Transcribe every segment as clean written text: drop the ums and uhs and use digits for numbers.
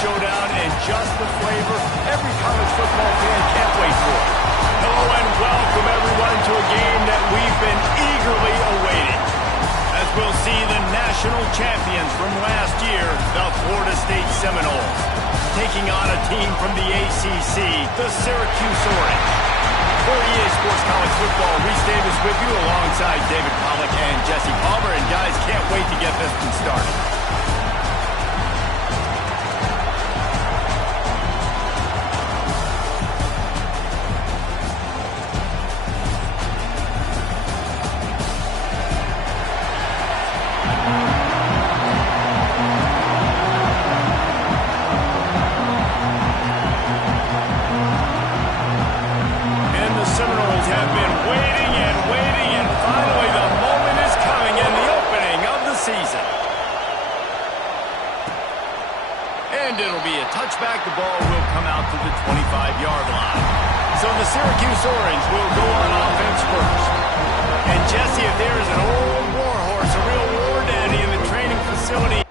showdown and just the flavor every college football fan can't wait for. Hello and welcome everyone to a game that we've been eagerly awaiting. As we'll see the national champions from last year, the Florida State Seminoles, taking on a team from the ACC, the Syracuse Orange. For EA Sports College Football, Reese Davis with you alongside David Pollack and Jesse Palmer. And guys, can't wait to get this one started. Touchback, the ball will come out to the 25-yard line. So the Syracuse Orange will go on offense first. And Jesse, if there is an old war horse, a real war daddy in the training facility.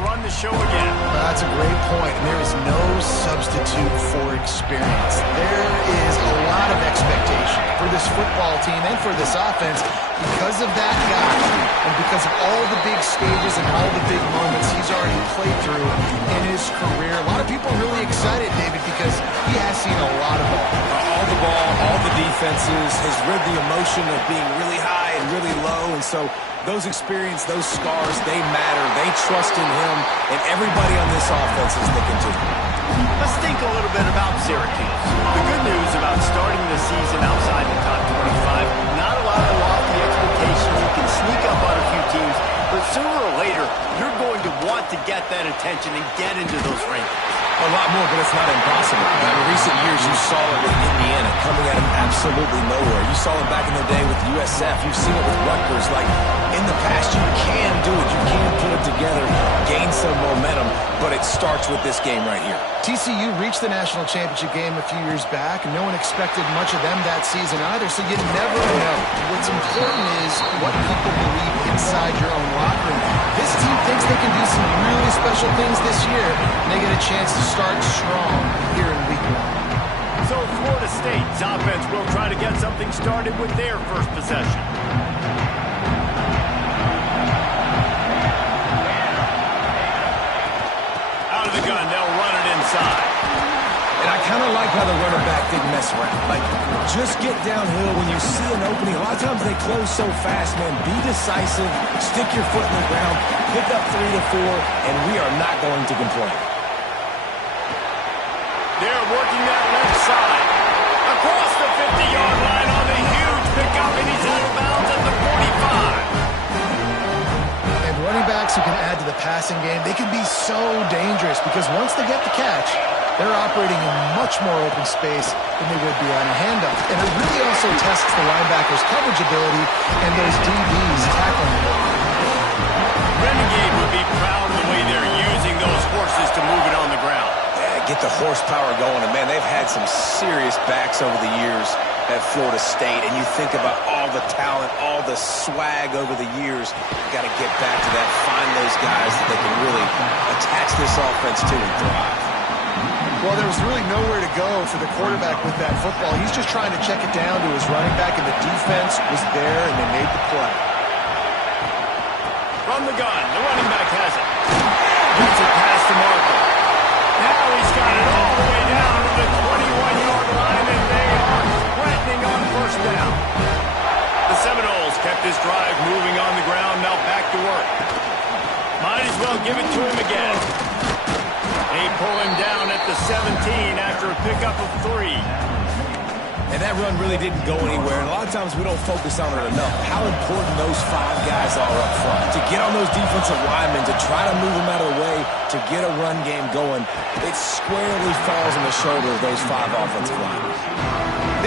Run the show again. That's a great point, and there is no substitute for experience. There is a lot of expectation for this football team and for this offense because of that guy and because of all the big stages and all the big moments he's already played through in his career. A lot of people are really excited, David, because he has seen a lot of ball. All the ball, all the defenses, has rid the emotion of being really high and really low, and so those experience, those scars, they matter. They trust in him, and everybody on this offense is looking to him. Let's think a little bit about Syracuse. The good news about starting the season outside the top 25, not a lot of lofty expectations. You can sneak up on a few teams, but sooner or later, you're going to want to get that attention and get into those rankings. A lot more, but it's not impossible. In recent years, you saw it with Indiana coming out of absolutely nowhere. You saw it back in the day with USF. You've seen it with Rutgers. Like, in the past, you can do it. You can put it together, gain some momentum, but it starts with this game right here. TCU reached the national championship game a few years back, and no one expected much of them that season either, so you never know. What's important is what people believe inside your own locker room. This team thinks they can do some really special things this year, and they get a chance to start strong here in week 1. So Florida State's offense will try to get something started with their first possession. Out of the gun, they'll run it inside. And I kind of like how the running back didn't mess around. Like, just get downhill when you see an opening. A lot of times they close so fast, man. Be decisive, stick your foot in the ground, pick up 3 to 4, and we are not going to complain. They're working that left side. Across the 50-yard line on the huge pickup, and he's out of bounds at the 45. And running backs who can add to the passing game, they can be so dangerous because once they get the catch, they're operating in much more open space than they would be on a handoff. And it really also tests the linebacker's coverage ability and those DBs tackling ability. Renegade would be proud of the way they're using those horses to move it on the ground. Get the horsepower going, and man, they've had some serious backs over the years at Florida State, and you think about all the talent, all the swag over the years. Got to get back to that, find those guys that they can really attach this offense to and thrive. Well, there was really nowhere to go for the quarterback with that football. He's just trying to check it down to his running back, and the defense was there, and they made the play. From the gun, the running back has it. Gets it past the marker. Now he's got it all the way down to the 21-yard line, and they are threatening on first down. The Seminoles kept this drive moving on the ground, now back to work. Might as well give it to him again. They pull him down at the 17 after a pickup of 3. And that run really didn't go anywhere. And a lot of times we don't focus on it enough. How important those 5 guys are up front. To get on those defensive linemen, to try to move them out of the way, to get a run game going, it squarely falls on the shoulder of those 5 offensive linemen.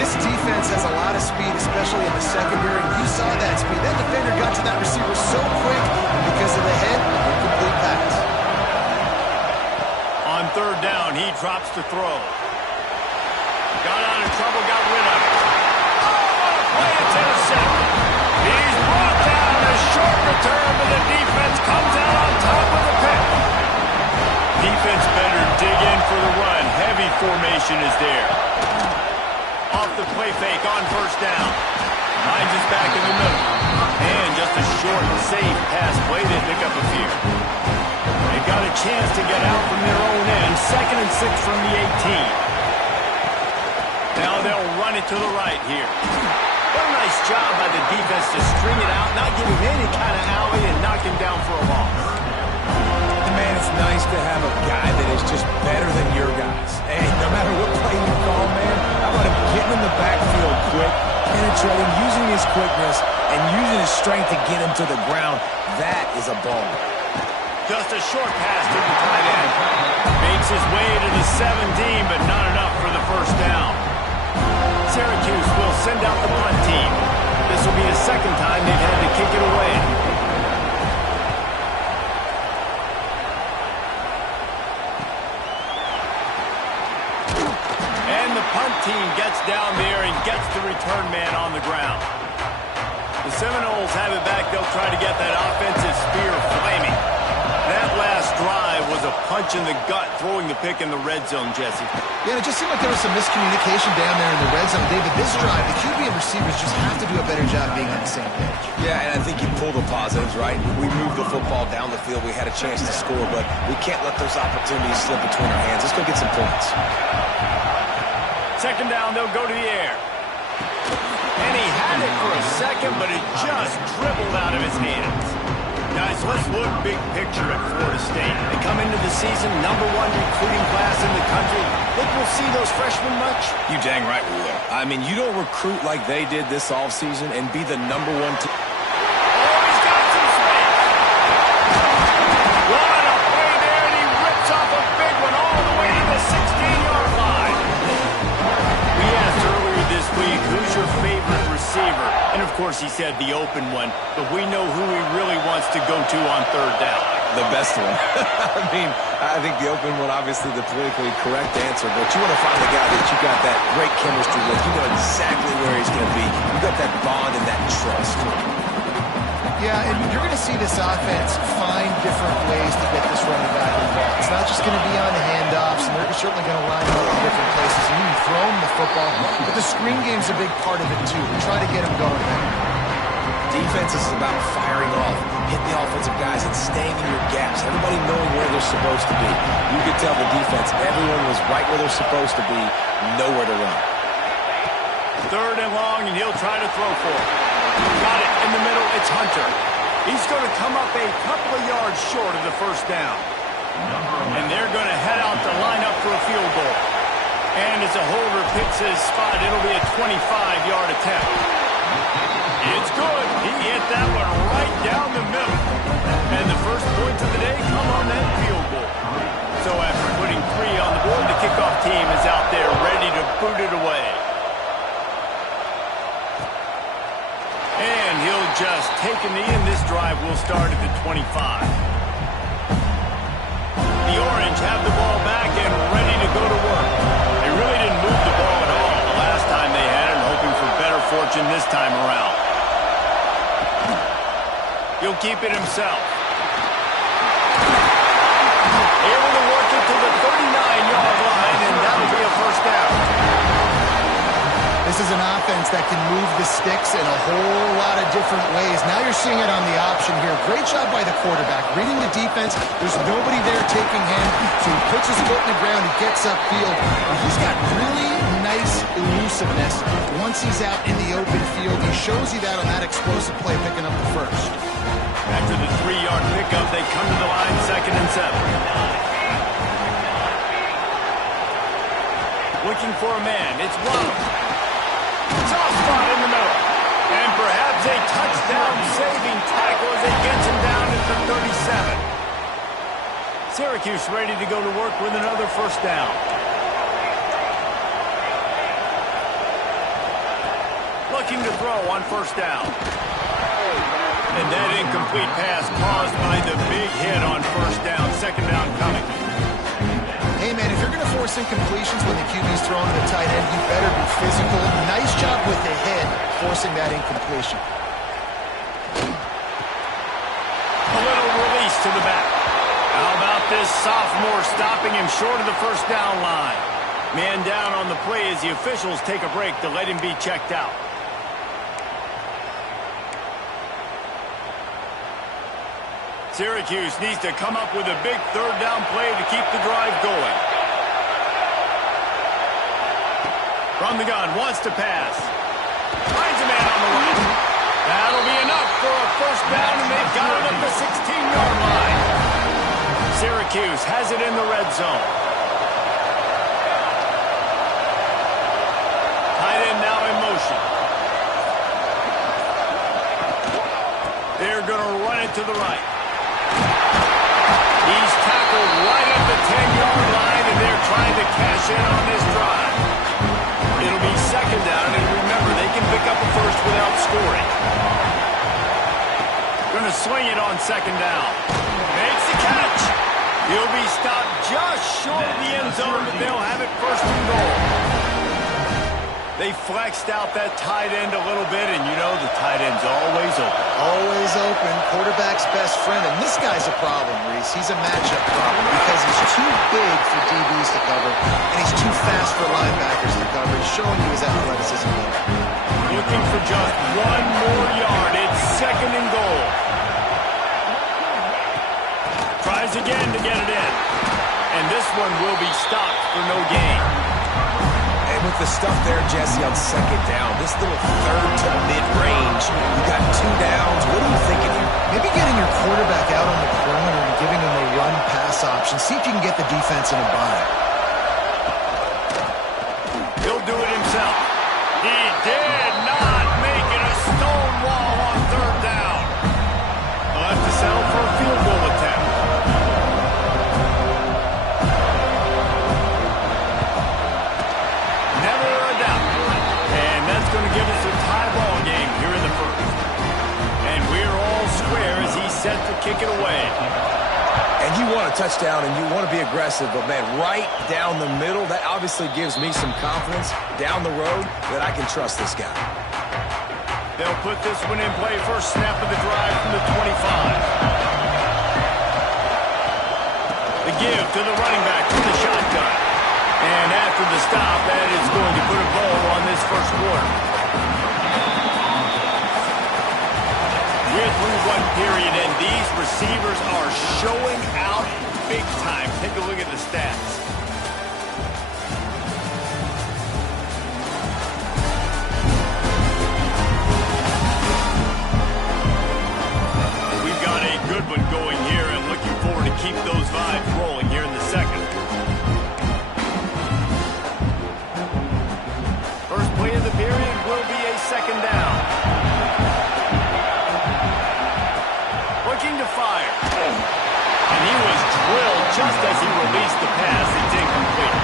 This defense has a lot of speed, especially in the secondary. You saw that speed. That defender got to that receiver so quick, and because of the head, incomplete expect. On third down, he drops to throw. Got out of trouble, got rid of it. Oh, what a play! It's intercepted. He's brought down. A short return, but the defense comes out on top with a pick. Defense better dig in for the run. Heavy formation is there. Off the play fake on first down. Finds us back in the middle. And just a short, safe pass play. They pick up a few. They got a chance to get out from their own end. 2nd and 6 from the 18. Now they'll run it to the right here. What a nice job by the defense to string it out, not give him any kind of alley, and knock him down for a loss. Man, it's nice to have a guy that is just better than your guys. Hey, no matter what play you call, man, how about him getting in the backfield quick, penetrating, using his quickness, and using his strength to get him to the ground. That is a ball. Just a short pass to the tight end. Makes his way to the 17, but not enough for the first down. Syracuse will send out the punt team. This will be the second time they've had to kick it away. And the punt team gets down there and gets the return man on the ground. The Seminoles have it back. They'll try to get that offensive spear flaming. That last drive was a punch in the gut, throwing the pick in the red zone, Jesse. Yeah, it just seemed like there was some miscommunication down there in the red zone. David, this drive, the QB and receivers just have to do a better job being on the same page. Yeah, and I think you pull the positives, right? We moved the football down the field. We had a chance to score, but we can't let those opportunities slip between our hands. Let's go get some points. 2nd down, they'll go to the air. And he had it for a second, but it just dribbled out of his hands. Guys, let's look big picture at Florida State. They come into the season, #1 recruiting class in the country. Think we'll see those freshmen much? You dang right we will. I mean, you don't recruit like they did this offseason and be the #1 team. Oh, he's got some space. What a play there, and he rips off a big one all the way to the 16-yard line. We asked earlier this week, who's your favorite receiver? And, of course, he said the open one, but we know who he really wants to go to on third down. The best one. I mean, I think the open one, obviously the politically correct answer, but you want to find the guy that you got that great chemistry with. You know exactly where he's going to be. You got that bond and that trust. Yeah, and you're going to see this offense find different ways to get this running back involved. It's not just going to be on handoffs, and they're certainly going to line up in different places. And you can throw them the football, but the screen game's a big part of it, too. We try to get them going there. Defense is about firing off, hitting the offensive guys, and staying in your gaps. Everybody knowing where they're supposed to be. You could tell the defense, everyone was right where they're supposed to be, nowhere to run. 3rd and long, and he'll try to throw for it. Got it in the middle. It's Hunter. He's going to come up a couple of yards short of the first down. And they're going to head out to line up for a field goal. And as a holder picks his spot, it'll be a 25-yard attempt. It's good. He hit that one right down the middle. And the first points of the day come on that field goal. So after putting 3 on the board, the kickoff team is out there ready to boot it away. And he'll just take a knee, and this drive will start at the 25. The Orange have the ball back and ready to go to work. They really didn't move the ball at all the last time they had it, hoping for better fortune this time around. He'll keep it himself. Able to work it to the 39-yard line, and that'll be a first down. This is an offense that can move the sticks in a whole lot of different ways. Now you're seeing it on the option here. Great job by the quarterback. Reading the defense, there's nobody there taking him, so he puts his foot in the ground, he gets upfield. And he's got really nice elusiveness. Once he's out in the open field, he shows you that on that explosive play, picking up the first. After the 3-yard pickup, they come to the line, 2nd and 7. Looking for a man. It's Waddle. Soft spot in the middle. And perhaps a touchdown-saving tackle as they get him down at the 37. Syracuse ready to go to work with another first down. Looking to throw on first down. And that incomplete pass caused by the big hit on first down. Second down coming. Hey, man, if you're going to force incompletions when the QB's throwing to the tight end, you better be physical. Nice job with the hit, forcing that incompletion. A little release to the back. How about this sophomore stopping him short of the first down line? Man down on the play as the officials take a break to let him be checked out. Syracuse needs to come up with a big third down play to keep the drive going. From the gun, wants to pass. Finds a man on the right. That'll be enough for a first down, and they've got it up the 16-yard line. Syracuse has it in the red zone. Tight end now in motion. They're going to run it to the right. He's tackled right at the 10-yard line, and they're trying to cash in on this drive. It'll be second down, and remember, they can pick up a first without scoring. Going to swing it on second down. Makes the catch. He'll be stopped just short of the end zone, but they'll have it first and goal. They flexed out that tight end a little bit, and you know the tight end's always open. Always open. Quarterback's best friend. And this guy's a problem, Reese. He's a matchup problem because he's too big for DBs to cover, and he's too fast for linebackers to cover. He's showing you his athleticism there. Looking for just one more yard. It's second and goal. Tries again to get it in. And this one will be stopped for no gain. With the stuff there, Jesse, on second down, this little third to mid-range, you got 2 downs. What are you thinking here? Maybe getting your quarterback out on the perimeter and giving him a run-pass option. See if you can get the defense in a bind. He'll do it himself. He did not make it a stone wall on third down. He'll have to settle for a field goal attempt. Going to give us a tie ball game here in the first. And we're all square as he's set to kick it away. And you want a touchdown and you want to be aggressive, but man, right down the middle, that obviously gives me some confidence down the road that I can trust this guy. They'll put this one in play. First snap of the drive from the 25. The give to the running back from the shotgun. And after the stop, that is going to put a bow on this first quarter. We're through one period, and these receivers are showing out big time. Take a look at the stats. We've got a good one going here, and looking forward to keep those vibes rolling here in the second. Play of the period will be a second down. Looking to fire. And he was drilled just as he released the pass. It's incomplete.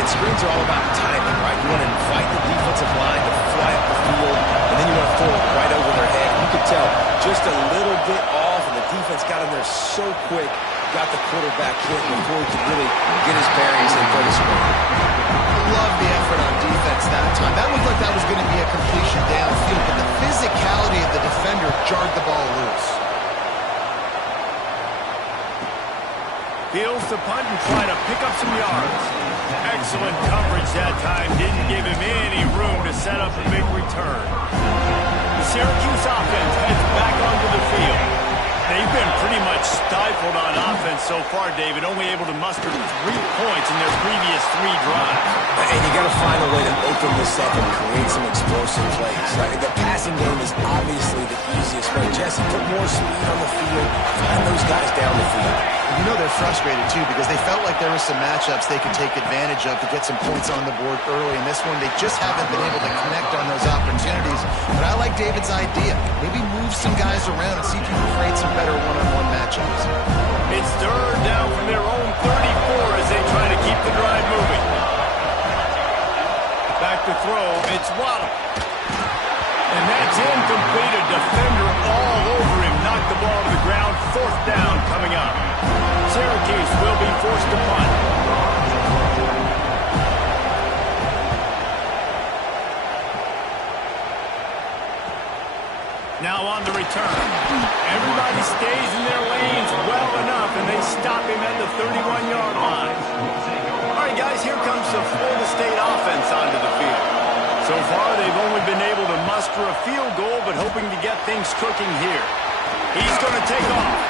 And screens are all about timing, right? You want to invite the defensive line to fly up the field, and then you want to throw it right over their head. You could tell just a little bit off, and the defense got in there so quick, got the quarterback hit before he could really get his bearings and go to screen. Love the effort on defense that time. That looked like that was going to be a completion downfield, but the physicality of the defender jarred the ball loose. Feels to punt and try to pick up some yards. Excellent coverage that time. Didn't give him any room to set up a big return. The Syracuse offense heads back onto the field. They've been pretty much stifled on offense so far, David, only able to muster 3 points in their previous 3 drives. And you got to find a way to open this up and create some explosive plays. Right? The passing game is obviously the easiest way. Jesse, put more speed on the field, find those guys down the field. You know they're frustrated, too, because they felt like there were some matchups they could take advantage of to get some points on the board early. In this one, they just haven't been able to connect on those opportunities. But I like David's idea. Maybe move some guys around and see if you can create some better one-on-one matchups. It's third down from their own 34 as they try to keep the drive moving. Back to throw. It's Waddle. And that's incomplete. A defender all Now on the return. Everybody stays in their lanes well enough, and they stop him at the 31-yard line. All right, guys, here comes the Florida State offense onto the field. So far, they've only been able to muster a field goal, but hoping to get things cooking here. He's going to take off.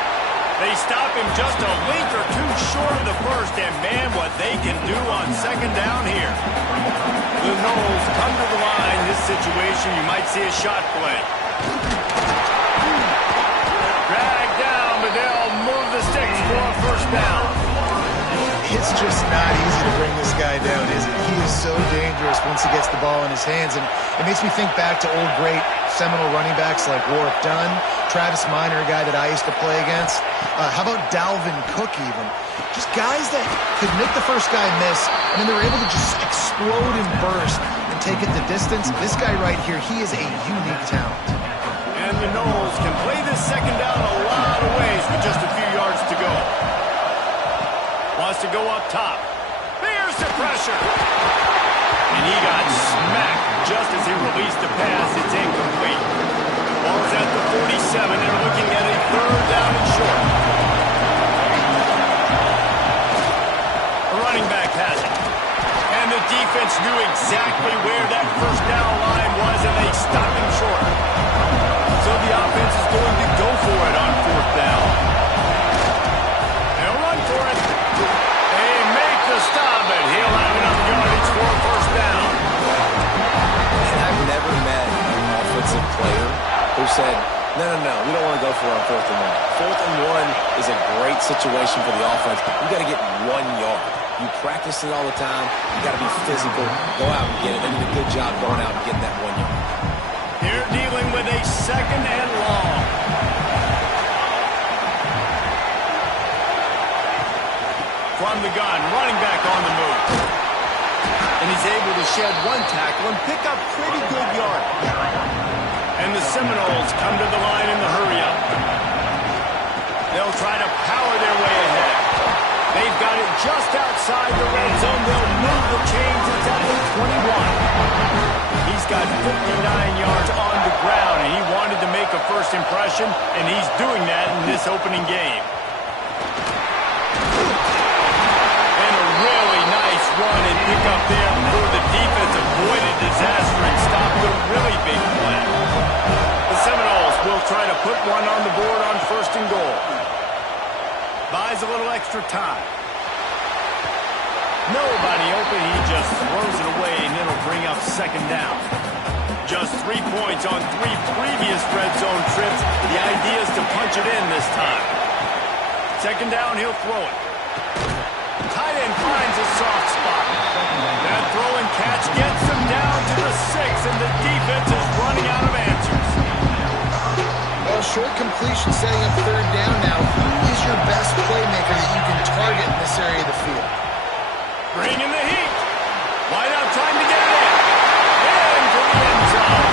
They stop him just a link or two short of the first, and man, what they can do on second down here. The Knowles come to the line. This situation, you might see a shot play. Drag down, but they'll move the sticks for a first down. It's just not easy to bring this guy down, is it? He is so dangerous once he gets the ball in his hands, and it makes me think back to old great seminal running backs like Warwick Dunn, Travis Minor, a guy that I used to play against. How about Dalvin Cook even? Just guys that could make the first guy miss, and then they're able to just explode and burst and take it the distance. This guy right here, he is a unique talent. And the Knowles can play this second down a lot of ways with just a few yards to go. Wants to go up top. There's the pressure. And he got smacked just as he released the pass. It's incomplete. Ball's at the 47. They're looking at a third down and short. The running back has it. And the defense knew exactly where that first down line was, and they stopped him short. So the offense is going to go for it on fourth down. They'll run for it. They make the stop, but he'll have enough yardage for a first down. And I've never met an offensive player who said, no, we don't want to go for it on fourth and one. Fourth and one is a great situation for the offense. You got to get 1 yard. You practice it all the time. You got to be physical. Go out and get it. They did a good job going out and getting that 1 yard. Here dealing with a second and long. From the gun, running back on the move. And he's able to shed one tackle and pick up pretty good yardage. And the Seminoles come to the line in the hurry-up. They'll try to power their way ahead. They've got it just outside the red zone. They'll move the chains. It's at the 21. He's got 59 yards on the ground, and he wanted to make a first impression, and he's doing that in this opening game. And a really nice run and pick up there before the defense avoided disaster and stopped a really big play. The Seminoles will try to put one on the board on first and goal. Buys a little extra time. Nobody open. He just throws it away, and it'll bring up second down. Just 3 points on 3 previous red zone trips. The idea is to punch it in this time. Second down, he'll throw it. Tight end finds a soft spot. That throw and catch gets him down to the 6, and the defense is running out of answers. Well, short completion setting up third down now. Who is your best playmaker that you can target in this area of the field? Bringing the heat. Wide out trying to get it in. Into the end zone.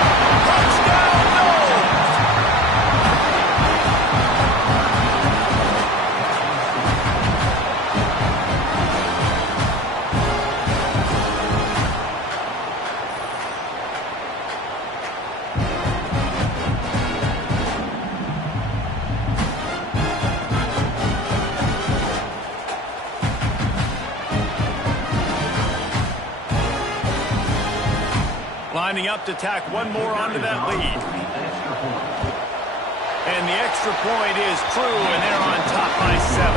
Touchdown, Knowles. Lining up to tack one more onto that lead. And the extra point is true, and they're on top by 7.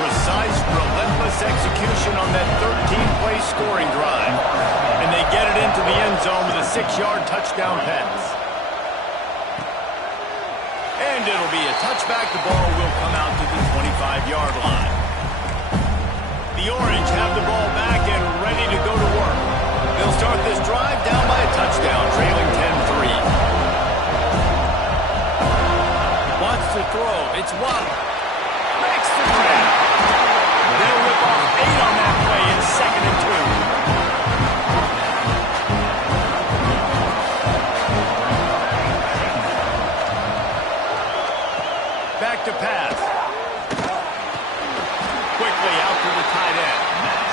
Precise, relentless execution on that 13-play scoring drive. And they get it into the end zone with a 6-yard touchdown pass. And it'll be a touchback. The ball will come out to the 25-yard line. The Orange have the ball back and ready to go to work. They'll start this drive down by a touchdown, trailing 10-3. Wants to throw. It's Waddle. Makes the grab. They'll rip off 8 on that play in 2nd and 2. Back to pass. Quickly out to the tight end.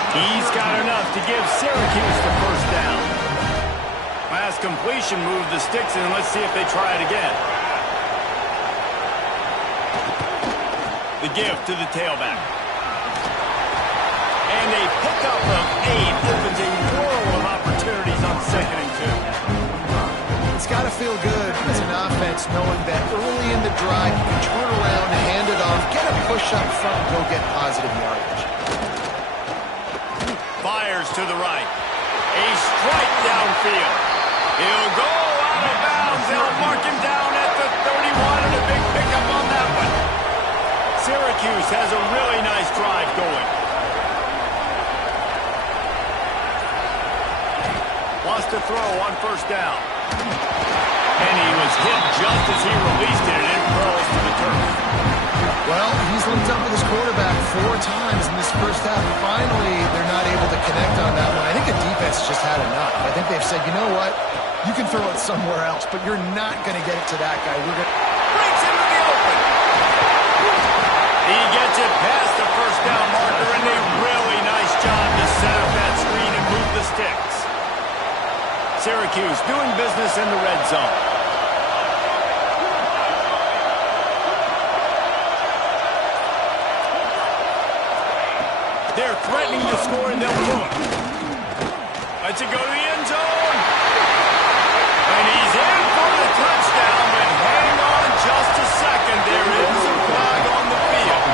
He's got enough to give Syracuse the first down. Pass This completion moved the sticks in. Let's see if they try it again. The give to the tailback. And a pickup of 8 opens a world of opportunities on 2nd and 2. It's got to feel good as an offense knowing that early in the drive you can turn around, hand it off, get a push up front, and go get positive yardage. Fires to the right. A strike downfield. He'll go out of bounds. They'll mark him down at the 31 and a big pickup on that one. Syracuse has a really nice drive going. Wants to throw on 1st down. And he was hit just as he released it, and it rolls to the turf. Well, he's linked up with his quarterback 4 times in this first half. Finally, they're not able to connect on that one. I think the defense just had enough. I think they've said, you know what? You can throw it somewhere else, but you're not going to get it to that guy. We're going to... Breaks into the open. He gets it past the 1st down marker, and a really nice job to set up that screen and move the sticks. Syracuse doing business in the red zone. They're threatening to score, and they'll do it. Let's it go to the end zone. And he's in for the touchdown, but hang on just a second. There is a flag on the field.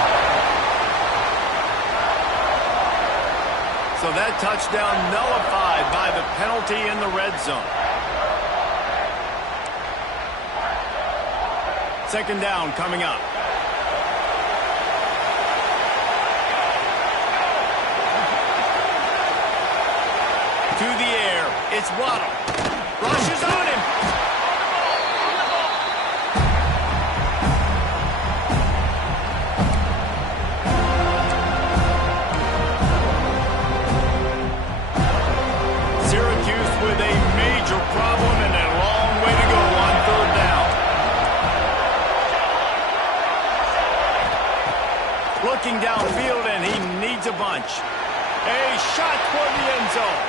So that touchdown nullified by the penalty in the red zone. 2nd down coming up. To the air, it's Waddle. Rushes on him. Syracuse with a major problem and a long way to go on 3rd down. Looking downfield, and he needs a bunch. A shot toward the end zone.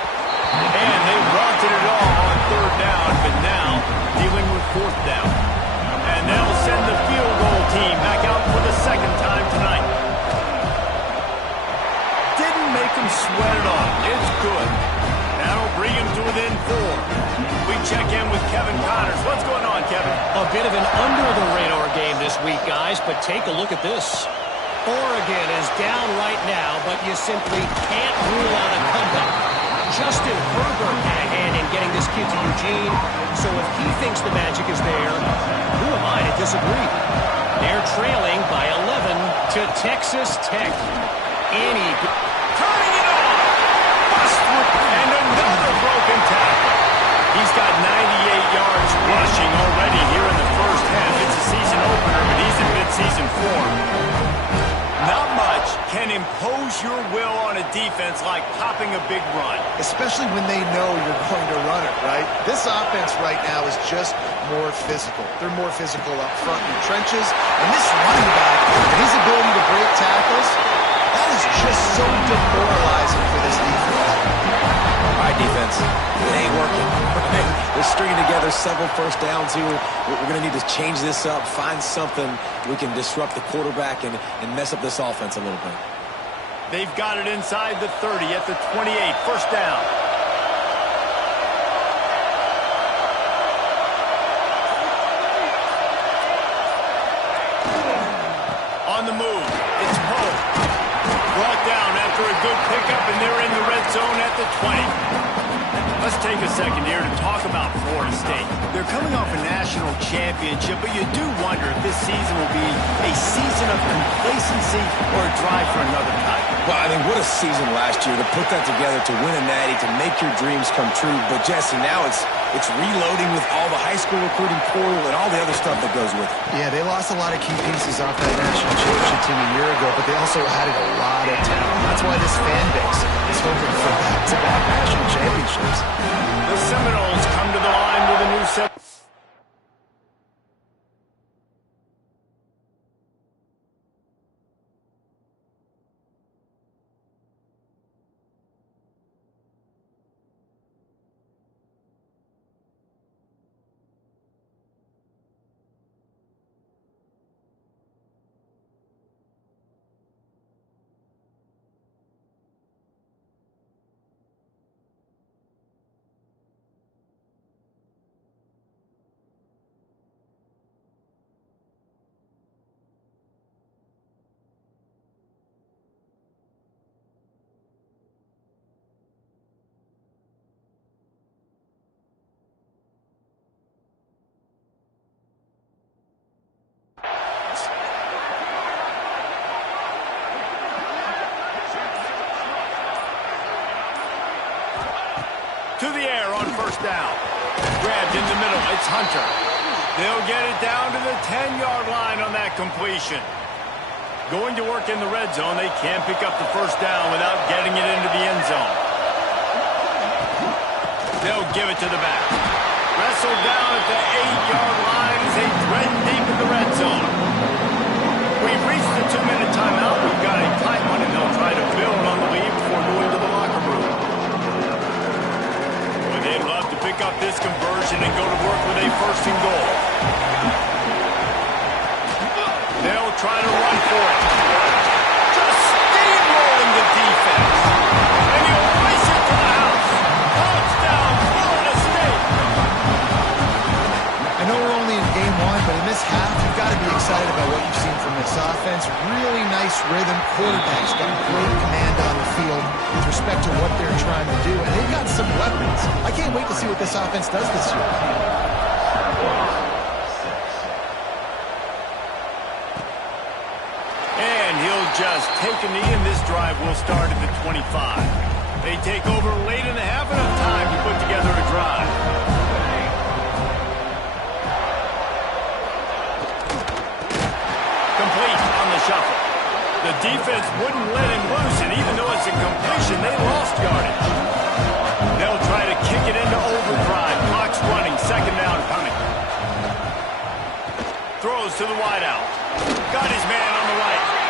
And they wanted it all on 3rd down, but now dealing with 4th down. And they'll send the field goal team back out for the 2nd time tonight. Didn't make them sweat it off. It's good. That'll bring him to within 4. We check in with Kevin Connors. What's going on, Kevin? A bit of an under-the-radar game this week, guys, but take a look at this. Oregon is down right now, but you simply can't rule out a comeback. Justin Herbert had a hand in getting this kid to Eugene, so if he thinks the magic is there, who am I to disagree? They're trailing by 11 to Texas Tech. Turning it on! Bust through, and another broken tackle. He's got 98 yards rushing already here in the first half. It's a season opener, but he's in mid-season form. Not much can impose your will on a defense like popping a big run. Especially when they know you're going to run it, right? This offense right now is just more physical. They're more physical up front in the trenches. And this running back and his ability to break tackles, that is just so demoralizing for this defense. All right, defense. It ain't working. They're stringing together several 1st downs here. We're going to need to change this up, find something we can disrupt the quarterback and mess up this offense a little bit. They've got it inside the 30 at the 28. 1st down. On the move. It's Poe. Brought down after a good pickup, and they're in the red zone at the 20. Let's take a second here to talk about Florida State. They're coming off a national championship, but you do wonder if this season will be a season of complacency or a drive for another title. Well, I mean, what a season last year to put that together, to win a natty, to make your dreams come true. But, Jesse, now it's reloading with all the high school recruiting portal and all the other stuff that goes with it. Yeah, they lost a lot of key pieces off that national championship team a year ago, but they also added a lot of talent. That's why this fan base is hoping for back-to-back national championships. The Seminoles come to the line with a new set. To the air on first down. Grabbed in the middle. It's Hunter. They'll get it down to the 10-yard line on that completion. Going to work in the red zone. They can't pick up the first down without getting it into the end zone. They'll give it to the back. Wrestled down at the 8-yard line as they thread deep in the red zone. We've reached the 2-minute timeout. We've got a tight one, and they'll try to build on the lead before going to the locker room. Well, they'd love to pick up this conversion and go to work with a first and goal. They'll try to run for it. Just steamrolling the defense. And he'll race it to the house. Touchdown, Florida State. I know we're only in game one, but in this half, you've got to be excited about what you've seen from this offense. Really nice rhythm. Quarterback's got great command on the field with respect to what they're trying to do. And they've got some weapons. I can't wait to see what this offense does this year. Just take a knee, and this drive will start at the 25. They take over late in the half, enough time to put together a drive. Complete on the shuffle. The defense wouldn't let him loose, and even though it's a completion, they lost yardage. They'll try to kick it into overdrive. Clock's running, second down coming. Throws to the wideout. Got his man on the right.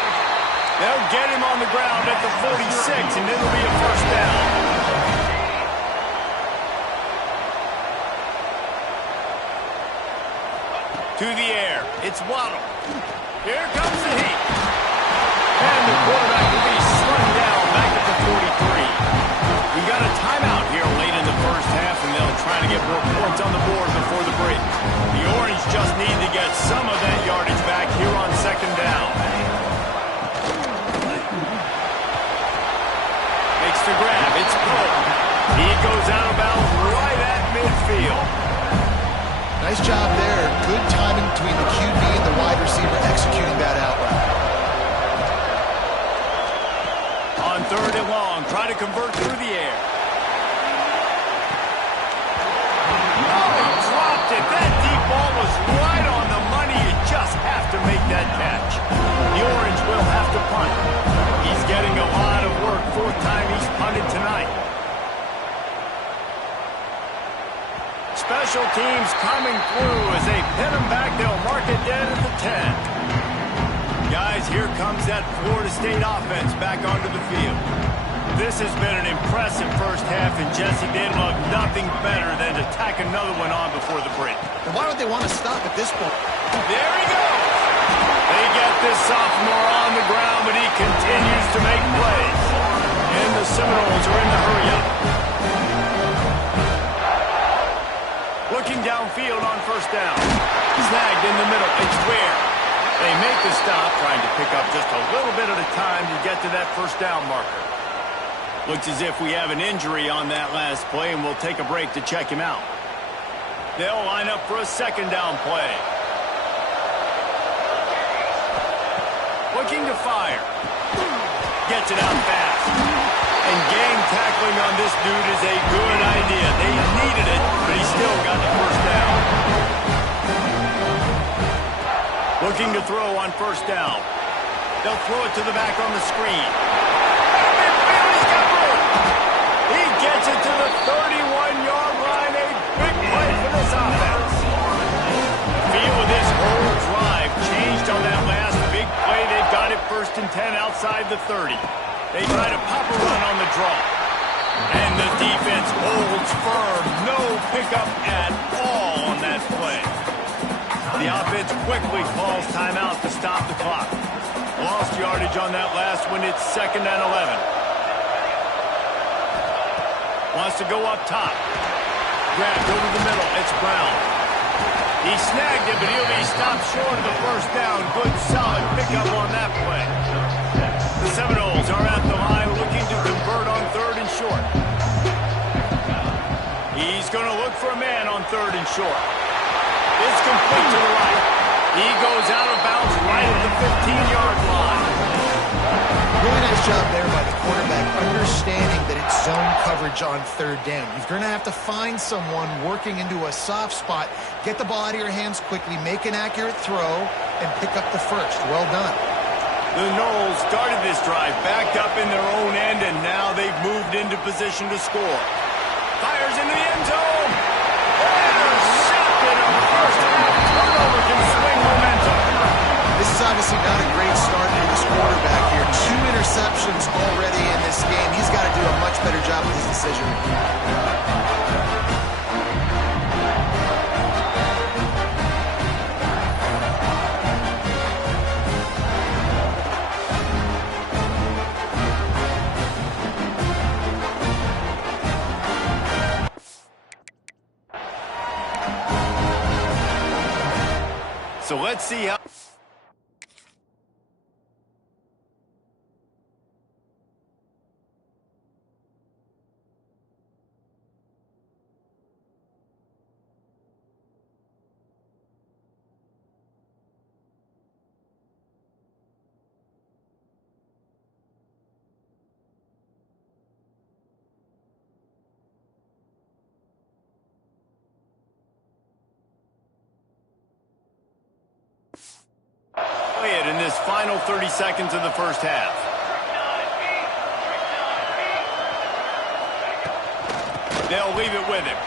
They'll get him on the ground at the 46, and it'll be a first down. To the air. It's Waddle. Here comes the heat. And the quarterback will be slung down back at the 43. We got a timeout here late in the first half, and they'll try to get more points on the board before the break. The Orange just need to get some of that yardage back here on second down. The grab, it's Poe. He goes out of bounds right at midfield. Nice job there. Good timing between the QB and the wide receiver executing that out route. On third and long, try to convert through the air. Oh, he dropped it. That deep ball was right on the money. You just have to make that catch. The Orange will have to punt. He's getting a lot of work. Fourth time he's punted tonight. Special teams coming through as they pin him back. They'll mark it dead at the 10. Guys, here comes that Florida State offense back onto the field. This has been an impressive first half, and Jesse, they'd love nothing better than to tack another one on before the break. And why would they want to stop at this point? There he goes. They get this sophomore on the ground, but he continues to make plays. And the Seminoles are in the hurry-up. Looking downfield on first down. Snagged in the middle. It's Ware. They make the stop, trying to pick up just a little bit at a time to get to that first down marker. Looks as if we have an injury on that last play, and we'll take a break to check him out. They'll line up for a second down play. Looking to fire. Gets it out fast. And game tackling on this dude is a good idea. They needed it, but he still got the first down. Looking to throw on first down. They'll throw it to the back on the screen. He's got room. He gets it to the 31-yard line. A big play for this offense. The feel of this whole drive changed on that last big play. They've got it first and 10 outside the 30. They try to pop a run on the draw. And the defense holds firm. No pickup at all on that play. The offense quickly calls timeout to stop the clock. Lost yardage on that last one. It's second and 11. Wants to go up top. Grabbed over the middle. It's Brown. He snagged it, but he'll be stopped short of the first down. Good, solid pickup on that play. The Seminoles are at the line looking to convert on third and short. He's going to look for a man on third and short. It's complete to the right. He goes out of bounds right at the 15-yard line. Really nice job there by the quarterback, understanding that it's zone coverage on third down. You're going to have to find someone working into a soft spot, get the ball out of your hands quickly, make an accurate throw, and pick up the first. Well done. The Noles started this drive backed up in their own end, and now they've moved into position to score. Fires into the end zone. Intercepted on the first half. Turnover can swing momentum. This is obviously not a great start for this quarterback here. 2 interceptions already in this game. He's got to do a much better job with his decision making. So let's see how... in this final 30 seconds of the first half. They'll leave it with him.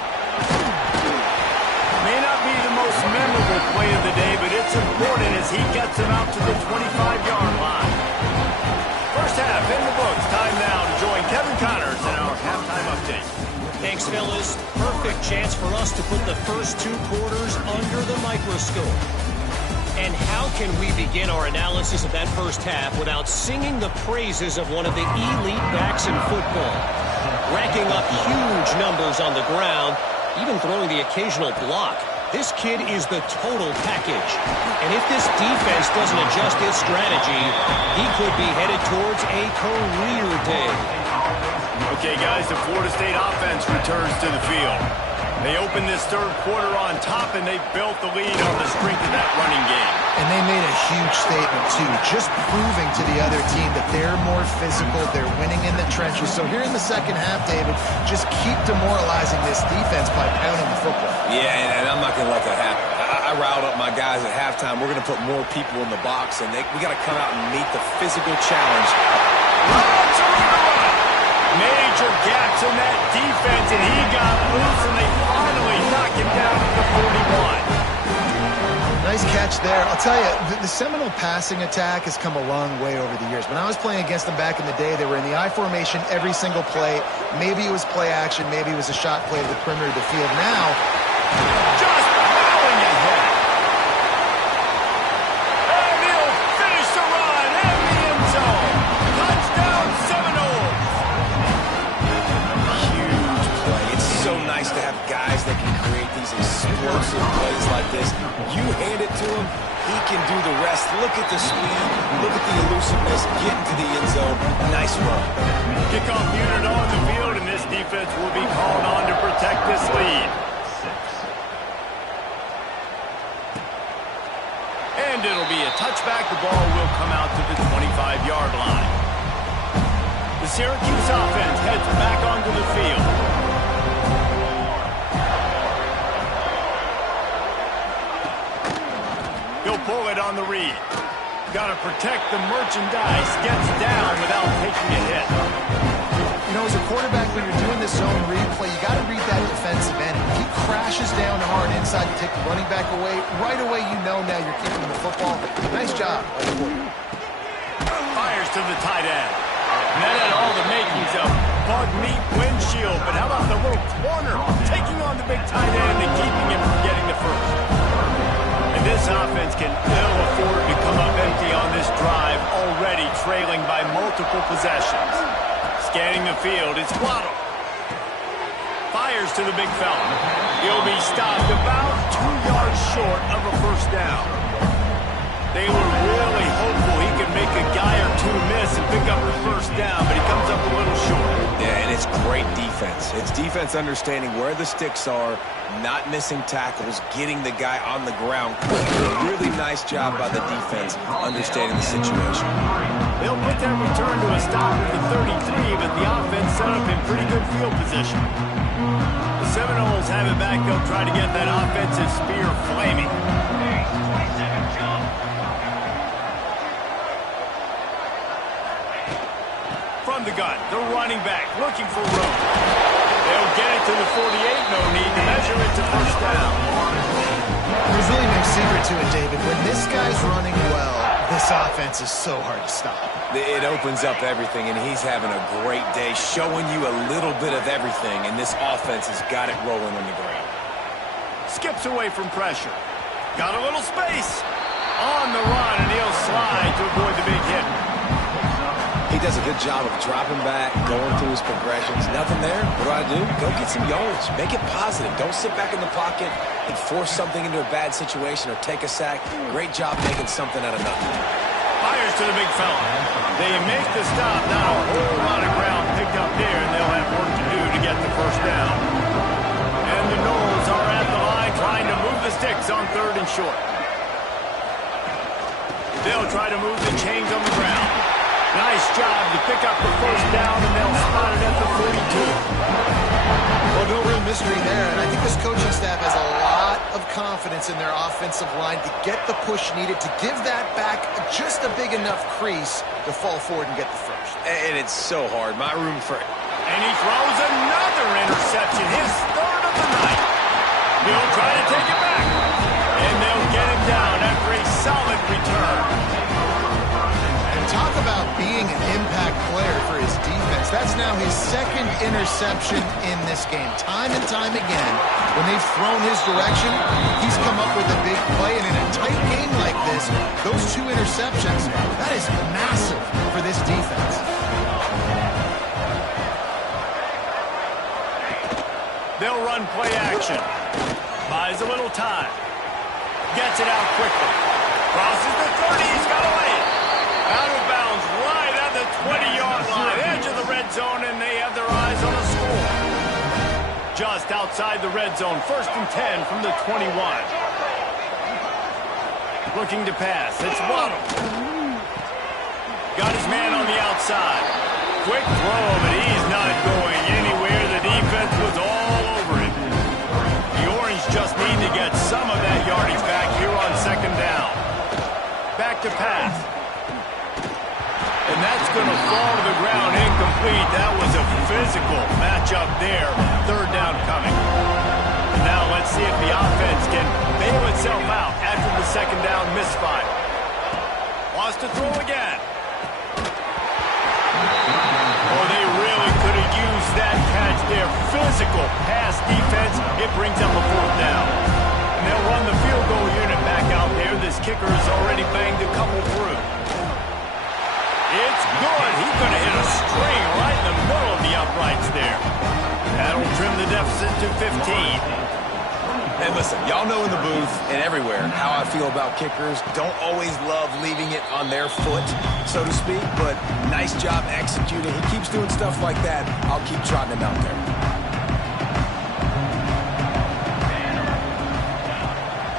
May not be the most memorable play of the day, but it's important as he gets him out to the 25-yard line. First half in the books. Time now to join Kevin Connors in our halftime update. Thanks, fellas. Perfect chance for us to put the first 2 quarters under the microscope. And how can we begin our analysis of that first half without singing the praises of one of the elite backs in football? Racking up huge numbers on the ground, even throwing the occasional block. This kid is the total package. And if this defense doesn't adjust its strategy, he could be headed towards a career day. Okay, guys, the Florida State offense returns to the field. They opened this third quarter on top, and they built the lead on the strength of that running game. And they made a huge statement, too, just proving to the other team that they're more physical, they're winning in the trenches. So here in the second half, David, just keep demoralizing this defense by pounding the football. Yeah, and I'm not going to let that happen. I riled up my guys at halftime. We're going to put more people in the box, and we got to come out and meet the physical challenge. Major gaps in that defense, and he got loose, and they finally knock him down to the 41. Nice catch there. I'll tell you, the Seminole passing attack has come a long way over the years. When I was playing against them back in the day, they were in the I formation every single play. Maybe it was play action. Maybe it was a shot play to the perimeter of the field. Now, just plowing ahead. And he'll finish the run in the end zone. Touchdown, Seminoles. Huge play. It's so nice to have guys that can create these explosive plays like this. You hand it to him, he can do the rest. Look at the speed, look at the elusiveness, get into the end zone. Nice run. Kickoff unit on the field, and this defense will be called on to protect this lead. And it'll be a touchback. The ball will come out to the 25-yard line. The Syracuse offense heads back onto the field. He'll pull it on the read. Got to protect the merchandise. Gets down without taking a hit. you know, as a quarterback, when you're doing this zone read play, you got to read that defensive end. If he crashes down hard inside to take the running back away, right away you know now you're keeping the football. Nice job by the quarterback. Fires to the tight end. And that had all the makings of bug meat windshield. But how about the little corner taking on the big tight end and keeping him from getting the first? And this offense can ill afford to come up empty on this drive, already trailing by multiple possessions. Scanning the field, it's Waddle. Fires to the big fella. He'll be stopped about 2 yards short of a first down. They were really hopeful he could make a guy or two miss and pick up the first down, but he comes up a little short. Yeah, and it's great defense defense. It's defense understanding where the sticks are, not missing tackles, getting the guy on the ground quickly. Really nice job by the defense understanding the situation. They'll put that return to a stop at the 33, but the offense set up in pretty good field position. The Seminoles have it back. They'll try to get that offensive spear flaming. From the gun, the running back looking for room. They'll get it to the 48. No need to measure it to first down. There's really no secret to it, David. When this guy's running well, this offense is so hard to stop. It opens up everything, and he's having a great day, showing you a little bit of everything, and this offense has got it rolling on the ground. Skips away from pressure. Got a little space. On the run, and he'll slide to avoid the big hit. He does a good job of dropping back, going through his progressions. Nothing there. What do? Go get some yards. Make it positive. Don't sit back in the pocket and force something into a bad situation or take a sack. Great job making something out of nothing. Fires to the big fella. They make the stop. Not a whole lot of ground picked up there, and they'll have work to do to get the first down. And the Noles are at the line trying to move the sticks on 3rd and short. They'll try to move the chains on the ground. Nice job to pick up the first down, and they'll spot it at the 42. Well, no real mystery there, and I think this coaching staff has a lot of confidence in their offensive line to get the push needed to give that back just a big enough crease to fall forward and get the first. And it's so hard. My room for... And he throws another interception, his 3rd of the night. They'll try to take it back, and they'll get him down after a solid return. Talk about being an impact player for his defense. That's now his 2nd interception in this game. Time and time again, when they've thrown his direction, he's come up with a big play. And in a tight game like this, those 2 interceptions, that is massive for this defense. They'll run play action. Buys a little time. Gets it out quickly. Crosses the 30. He's got to lay it. Out of bounds, right at the 20-yard line, edge of the red zone, and they have their eyes on a score. Just outside the red zone, 1st and 10 from the 21. Looking to pass, it's Waddle. Got his man on the outside. Quick throw, but he's not going anywhere. The defense was all over him. The Orange just need to get some of that yardage back here on 2nd down. Back to pass. And that's going to fall to the ground incomplete. That was a physical matchup there. 3rd down coming. And now let's see if the offense can bail itself out after the 2nd down misfire. Wants to throw again. Oh, they really could have used that catch there. Physical pass defense. It brings up a 4th down. And they'll run the field goal unit back out there. This kicker has already banged a couple through. It's good. He's going to hit a string right in the middle of the uprights there. That'll trim the deficit to 15. And listen, y'all know in the booth and everywhere how I feel about kickers. Don't always love leaving it on their foot, so to speak, but nice job executing. He keeps doing stuff like that. I'll keep trotting him out there.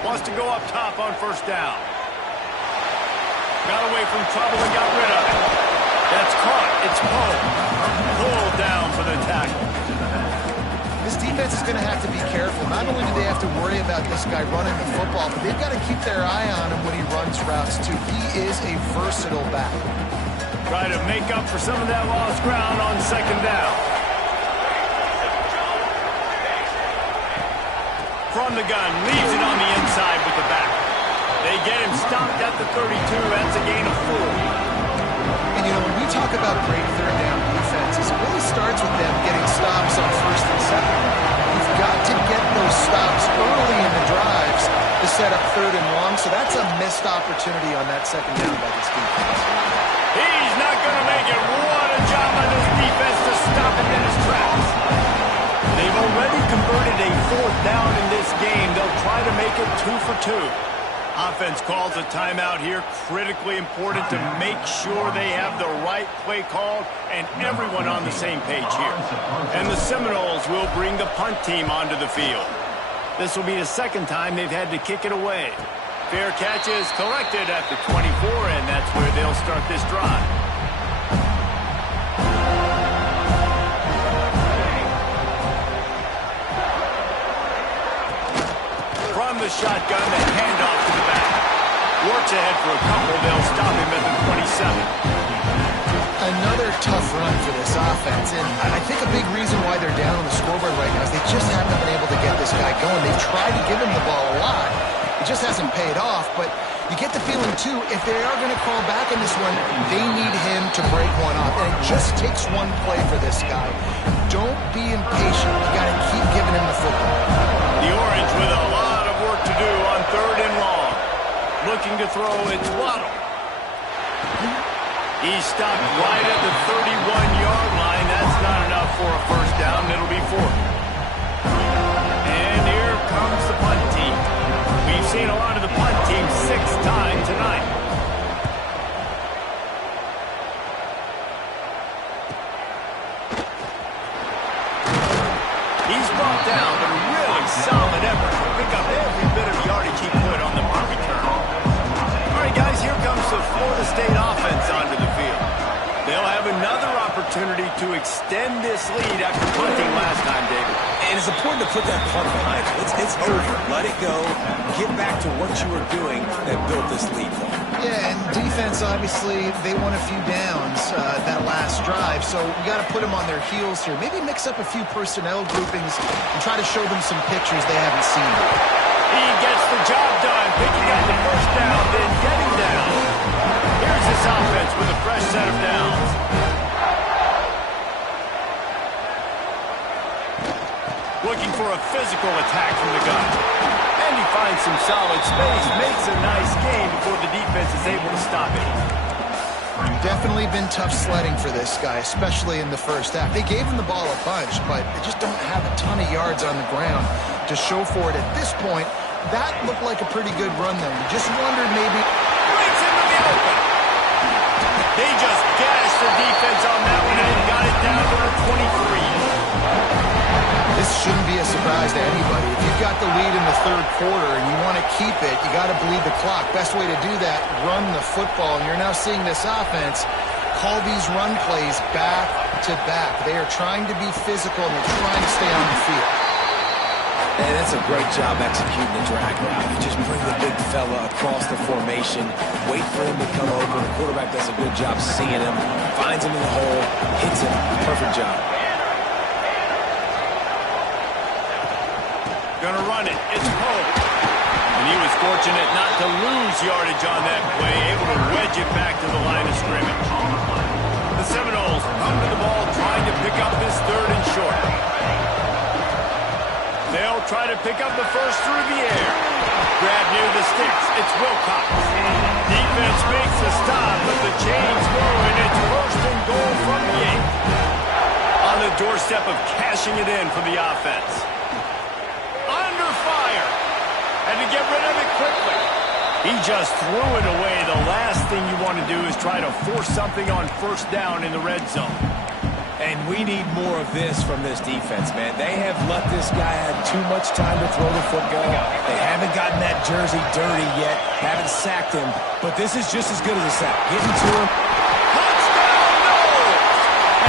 Wants to go up top on 1st down. Got away from trouble and got rid of it. That's caught. It's pulled. Pulled down for the tackle. This defense is going to have to be careful. Not only do they have to worry about this guy running the football, but they've got to keep their eye on him when he runs routes, too. He is a versatile back. Try to make up for some of that lost ground on 2nd down. From the gun, leaves it on the inside with the back. They get him stopped at the 32. That's a gain of 4. And, you know, when we talk about great 3rd down defenses, it really starts with them getting stops on 1st and 2nd. You've got to get those stops early in the drives to set up 3rd and long. So that's a missed opportunity on that 2nd down by this defense. He's not going to make it. What a job by this defense to stop him in his tracks. They've already converted a 4th down in this game. They'll try to make it 2 for 2. Offense calls a timeout here. Critically important to make sure they have the right play called and everyone on the same page here. And the Seminoles will bring the punt team onto the field. This will be the second time they've had to kick it away. Fair catch is collected at the 24, and that's where they'll start this drive. From the shotgun, the handoff to the back. Works ahead for a couple. They'll stop him at the 27. Another tough run for this offense, and I think a big reason why they're down on the scoreboard right now is they just haven't been able to get this guy going. They've tried to give him the ball a lot. It just hasn't paid off, but you get the feeling, too, if they are going to crawl back in this one, they need him to break one off, and it just takes one play for this guy. Don't be impatient. You got to keep giving him the football. The Orange with a lot of work to do on 3rd and long. Looking to throw, it's Waddle. He's stopped right at the 31-yard line. That's not enough for a first down. It'll be 4. And here comes the punt team. We've seen a lot of the punt team 6 times tonight. He's brought down, but a really solid effort to pick up every bit of yardage he could on the punt return. All right, guys, here comes the Florida State offense onto the field. They'll have another opportunity to extend this lead after punting last time, David. And it's important to put that punt behind you. It's over. Let it go. Get back to what you were doing that built this lead for them. Yeah, and defense, obviously, they won a few downs that last drive, so we got to put them on their heels here. Maybe mix up a few personnel groupings and try to show them some pictures they haven't seen. He gets the job done, picking up the first down, then getting down. Here's this offense with a fresh set of downs. Looking for a physical attack from the gun. And he finds some solid space, makes a nice gain before the defense is able to stop it. Definitely been tough sledding for this guy, especially in the first half. They gave him the ball a bunch, but they just don't have a ton of yards on the ground to show for it at this point. That looked like a pretty good run, though. You just wondered maybe... Breaks into the open. They just gashed the defense on that one and got it down to the 23. This shouldn't be a surprise to anybody. If you've got the lead in the 3rd quarter and you want to keep it, you got to bleed the clock. Best way to do that, run the football. And you're now seeing this offense call these run plays back to back. They are trying to be physical and they're trying to stay on the field. And that's a great job executing the drag route. You just bring the big fella across the formation, wait for him to come open. The quarterback does a good job seeing him, finds him in the hole, hits him. Perfect job. Gonna run it. It's Poe. And he was fortunate not to lose yardage on that play, able to wedge it back to the line of scrimmage. The Seminoles come to the ball trying to pick up this 3rd and short. They'll try to pick up the first through the air. Grab near the sticks. It's Wilcox. Defense makes a stop, but the chains go, and it's 1st and goal from the 8. On the doorstep of cashing it in for the offense. Fire, and to get rid of it quickly. He just threw it away. The last thing you want to do is try to force something on 1st down in the red zone. And we need more of this from this defense, man. They have let this guy have too much time to throw the football. They haven't gotten that jersey dirty yet, haven't sacked him, but this is just as good as a sack. Getting to him. Touchdown, no!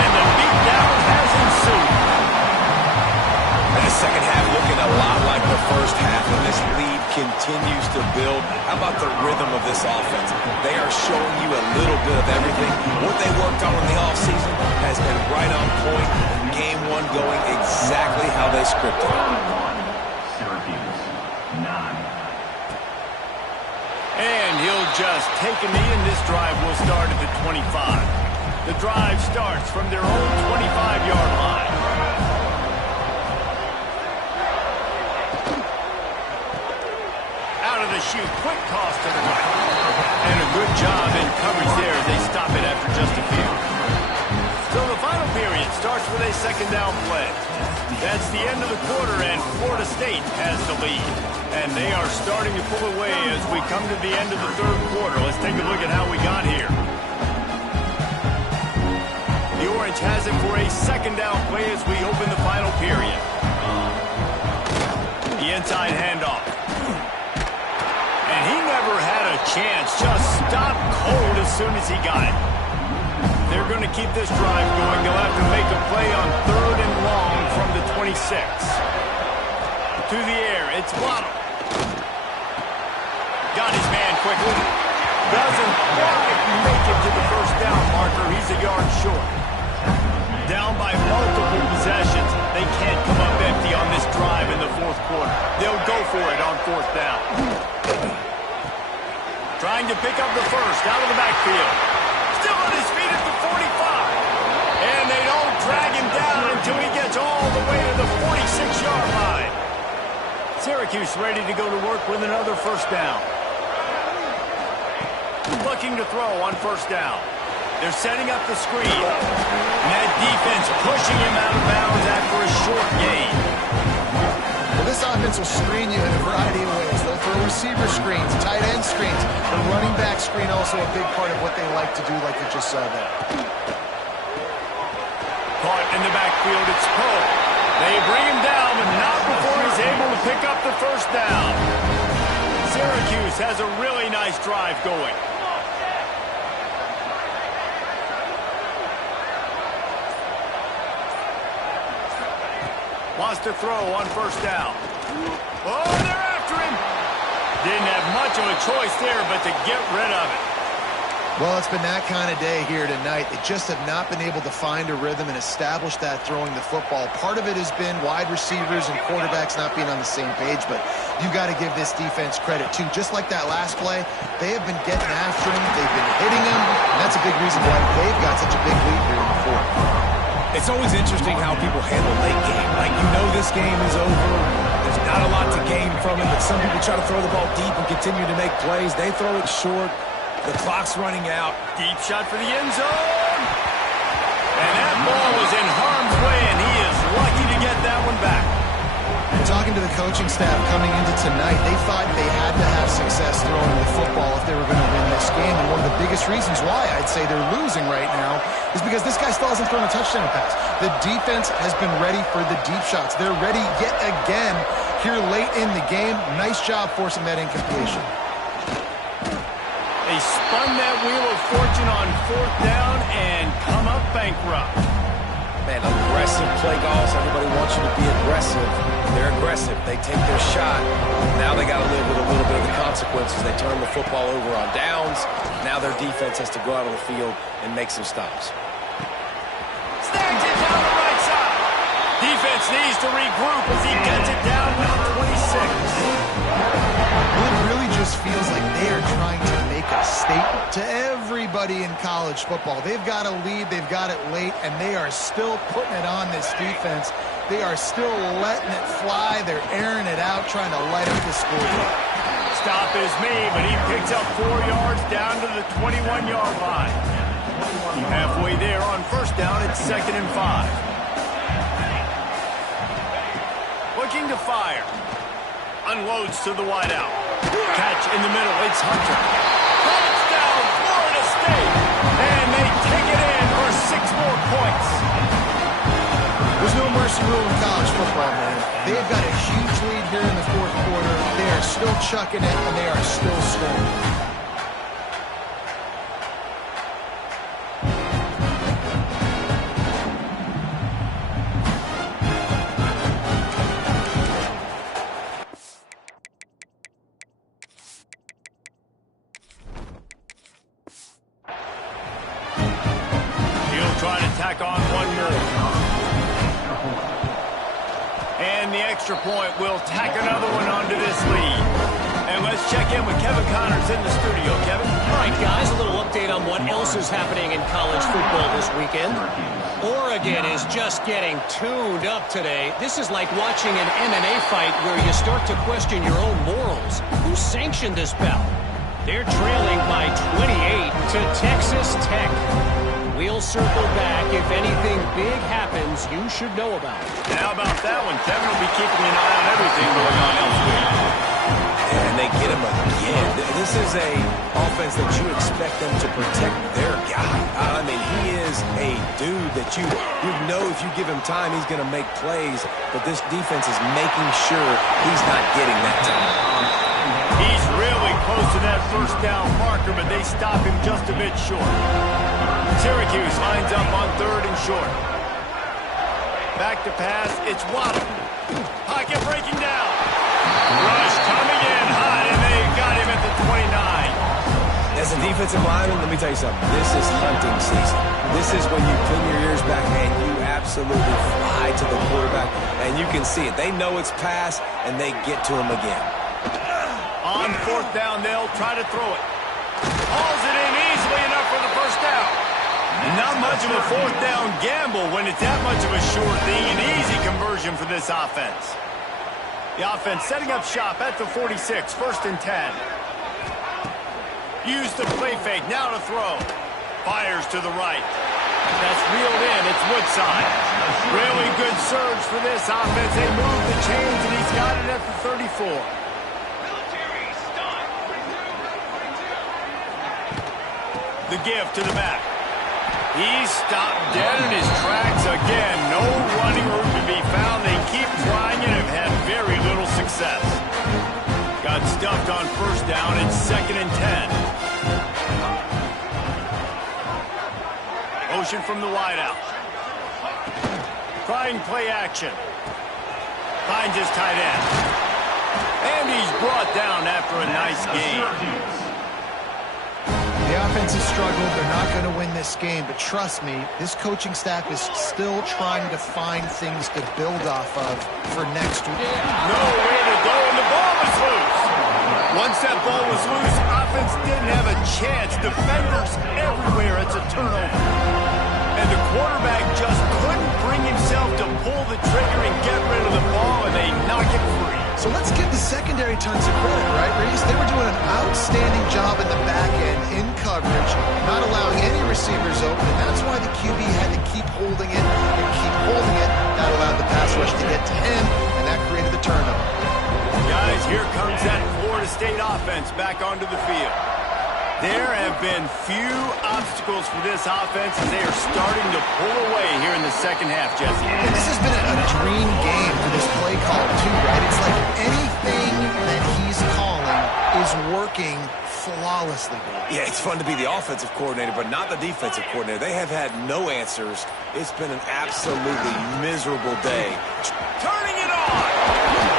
And the beatdown has ensued. And the second half looking a lot like the first half, and this lead continues to build. How about the rhythm of this offense? They are showing you a little bit of everything. What they worked on in the offseason has been right on point. Game 1 going exactly how they scripted it. Syracuse, 9. And he'll just take a knee, and this drive will start at the 25. The drive starts from their own 25-yard line. The shoot, quick toss to the right. And a good job in coverage there as they stop it after just a few. So the final period starts with a second down play. That's the end of the quarter, and Florida State has the lead. And they are starting to pull away as we come to the end of the third quarter. Let's take a look at how we got here. The Orange has it for a second down play as we open the final period. The inside handoff. And he never had a chance. Just stopped cold as soon as he got it. They're going to keep this drive going. They'll have to make a play on 3rd and long from the 26. To the air, it's Waddle. Got his man quickly. Doesn't quite make it to the first down marker. He's a yard short. Down by multiple possessions. They can't come up empty on this drive in the fourth quarter. They'll go for it on 4th down. Trying to pick up the first out of the backfield. Still on his feet at the 45. And they don't drag him down until he gets all the way to the 46-yard line. Syracuse ready to go to work with another first down. Looking to throw on 1st down. They're setting up the screen. And that defense pushing him out of bounds after a short gain. Well, this offense will screen you in a variety of ways. They'll throw receiver screens, tight end screens. The running back screen also a big part of what they like to do, like you just saw there. Caught in the backfield, it's Poe. They bring him down, but not before he's able to pick up the first down. Syracuse has a really nice drive going. Wants to throw on 1st down. Oh, they're after him. Didn't have much of a choice there but to get rid of it. Well, it's been that kind of day here tonight. They just have not been able to find a rhythm and establish that throwing the football. Part of it has been wide receivers and quarterbacks not being on the same page, but you got to give this defense credit, too. Just like that last play, they have been getting after him. They've been hitting him, and that's a big reason why they've got such a big lead here in the fourth. It's always interesting how people handle late game. Like, you know this game is over. There's not a lot to gain from it, but some people try to throw the ball deep and continue to make plays. They throw it short. The clock's running out. Deep shot for the end zone. And that ball was in harm's way, and he is lucky to get that one back. Talking to the coaching staff coming into tonight, they thought they had to have success throwing the football if they were going to win this game. And one of the biggest reasons why I'd say they're losing right now is because this guy still hasn't thrown a touchdown pass. The defense has been ready for the deep shots. They're ready yet again here late in the game. Nice job forcing that incompletion. They spun that wheel of fortune on 4th down and come up bankrupt. Man, aggressive play calls. Everybody wants you to be aggressive. They're aggressive. They take their shot. Now they got to live with a little bit of the consequences. They turn the football over on downs. Now their defense has to go out on the field and make some stops. Snags it down the right side. Defense needs to regroup as he gets it down to the 26. It really just feels like they are trying to make a statement to everybody in college football. They've got a lead, they've got it late, and they are still putting it on this defense. They are still letting it fly. They're airing it out, trying to light up the scoreboard. Stop is made, but he picks up 4 yards down to the 21-yard line. Halfway there on 1st down, it's 2nd and 5. Looking to fire. Unloads to the wideout. Catch in the middle. It's Hunter. Touchdown, Florida State. And they take it in for 6 more points. There's no mercy rule in college football, man. They've got a huge lead here in the fourth quarter. They are still chucking it, and they are still scoring. Trying to tack on one more. And the extra point will tack another one onto this lead. And let's check in with Kevin Connors in the studio. Kevin? All right, guys, a little update on what else is happening in college football this weekend. Oregon is just getting tuned up today. This is like watching an MMA fight where you start to question your own morals. Who sanctioned this bout? They're trailing by 28 to Texas Tech. We'll circle back. If anything big happens, you should know about it. And how about that one? Kevin will be keeping an eye on everything going on elsewhere. And they get him again. This is a offense that you expect them to protect their guy. I mean, he is a dude that you know if you give him time, he's going to make plays. But this defense is making sure he's not getting that time. He's really close to that first down marker, but they stop him just a bit short. Syracuse lines up on 3rd and short. Back to pass, it's Waddle. Pocket breaking down. Rush coming in hot, and they got him at the 29. As a defensive lineman, let me tell you something. This is hunting season. This is when you pin your ears back and you absolutely fly to the quarterback, and you can see it. They know it's pass, and they get to him again. On 4th down, they'll try to throw it. Hauls it in easily enough for the first down. Not much of a 4th down gamble when it's that much of a sure thing. An easy conversion for this offense. The offense setting up shop at the 46, 1st and 10. Use the play fake, now to throw. Fires to the right. That's reeled in, it's Woodside. Really good surge for this offense. They move the chains, and he's got it at the 34. The give to the back. He's stopped dead in his tracks again. No running room to be found. They keep trying and have had very little success. Got stuffed on 1st down. It's 2nd and 10. Motion from the wideout. Trying play action. Finds his tight end. And he's brought down after a nice game. The offense has struggled. They're not going to win this game, but trust me, this coaching staff is still trying to find things to build off of for next week. Nowhere to go, and the ball was loose. Once that ball was loose, offense didn't have a chance. Defenders everywhere. It's a turnover. And the quarterback just couldn't bring himself to pull the trigger and get rid of the ball, and they knock it free. So let's give the secondary tons of credit, right, Reese? They were doing an outstanding job in the back end, in coverage, not allowing any receivers open, and that's why the QB had to keep holding it and keep holding it. That allowed the pass rush to get to him, and that created the turnover. Guys, here comes that Florida State offense back onto the field. There have been few obstacles for this offense as they are starting to pull away here in the second half, Jesse. And this has been a dream game for this play caller, too, right? It's like anything that he's calling is working flawlessly. Yeah, it's fun to be the offensive coordinator, but not the defensive coordinator. They have had no answers. It's been an absolutely miserable day. Turning it on!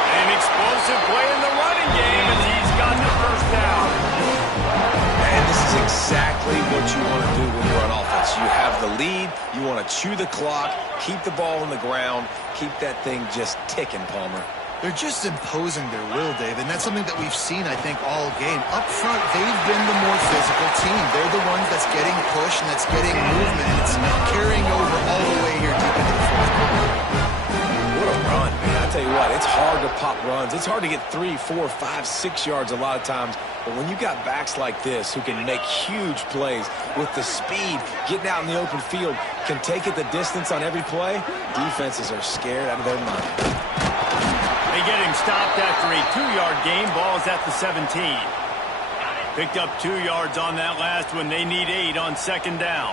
An explosive play in the running game as he's got the first down. And this is exactly what you want to do when you're on offense. You have the lead, you want to chew the clock, keep the ball on the ground, keep that thing just ticking, Palmer. They're just imposing their will, Dave, and that's something that we've seen, I think, all game. Up front, they've been the more physical team. They're the ones that's getting pushed and that's getting movement, and it's carrying over all the way here deep into the fourth quarter. What a run, man. I tell you what, it's hard to pop runs. It's hard to get 3, 4, 5, 6 yards a lot of times. But when you got backs like this who can make huge plays with the speed, getting out in the open field, can take it the distance on every play, defenses are scared out of their mind. They get him stopped after a 2-yard gain. Ball's at the 17. Picked up 2 yards on that last one. They need 8 on 2nd down.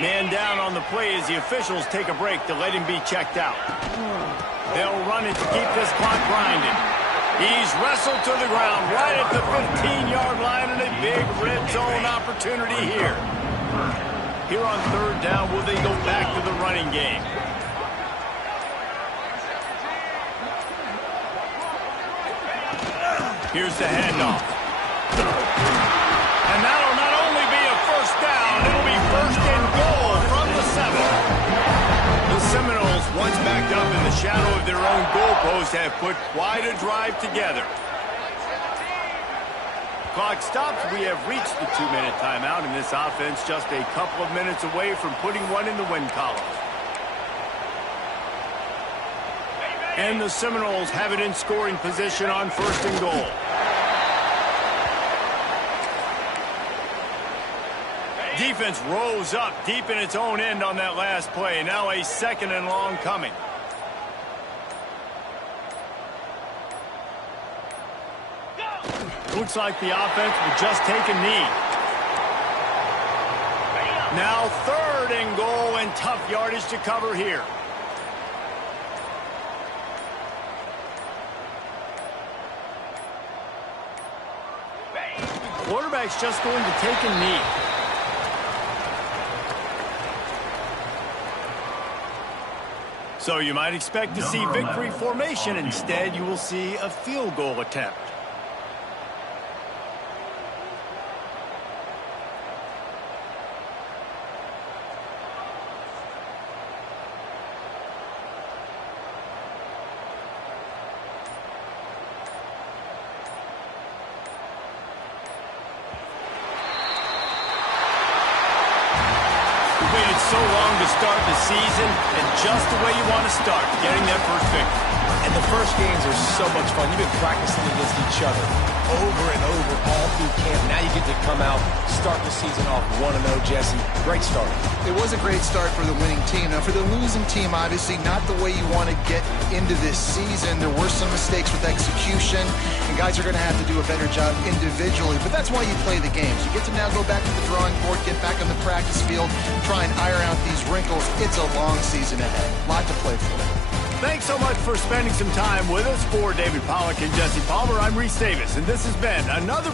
Man down on the play as the officials take a break to let him be checked out. They'll run it to keep this clock grinding. He's wrestled to the ground right at the 15-yard line, and a big red zone opportunity here. Here on 3rd down, will they go back to the running game? Here's the handoff. And that'll not only be a first down, it'll be 1st and goal from the 7. The Seminoles, once backed up in the shadow of their own goalpost, have put quite a drive together. Clock stops. We have reached the 2-minute timeout, and this offense just a couple of minutes away from putting one in the win column. And the Seminoles have it in scoring position on 1st and goal. Defense rose up deep in its own end on that last play. Now a 2nd and long coming. Looks like the offense will just take a knee. Now 3rd and goal, and tough yardage to cover here. Quarterback's just going to take a knee. So you might expect to see victory formation. Instead, you will see a field goal attempt. Waited so long to start the season, and just the way you want to start, getting that first victory. And the first games are so much fun. You've been practicing against each other over and over all through camp. Now you get to come out, start the season off 1-0, Jesse. Great start. It was a great start for the winning team. Now, for the losing team, obviously not the way you want to get into this season. There were some mistakes with execution, and guys are going to have to do a better job individually. But that's why you play the games. You get to now go back to the drawing board, get back on the practice field, try and iron out these wrinkles. It's a long season ahead. A lot to play for. Thanks so much for spending some time with us. For David Pollack and Jesse Palmer, I'm Reese Davis, and this has been another